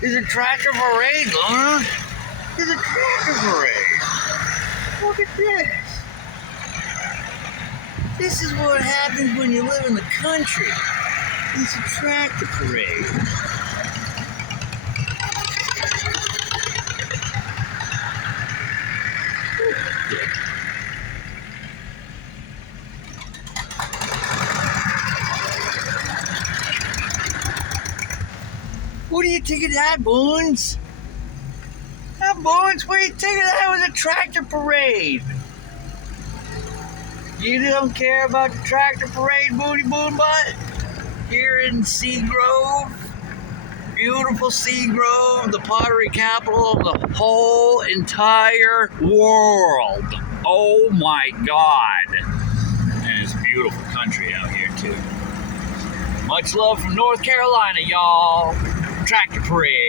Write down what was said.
It's a tractor parade, Luna. It's a tractor parade. Look at this. This is what happens when you live in the country. It's a tractor parade. What do you think of that, Bones? Bones, what do you think of that? It was a tractor parade. You don't care about the tractor parade, Booty Boon Butt? Here in Seagrove, beautiful Seagrove, the pottery capital of the whole entire world. Oh my God. And it's a beautiful country out here too. Much love from North Carolina, y'all. Tractor parade.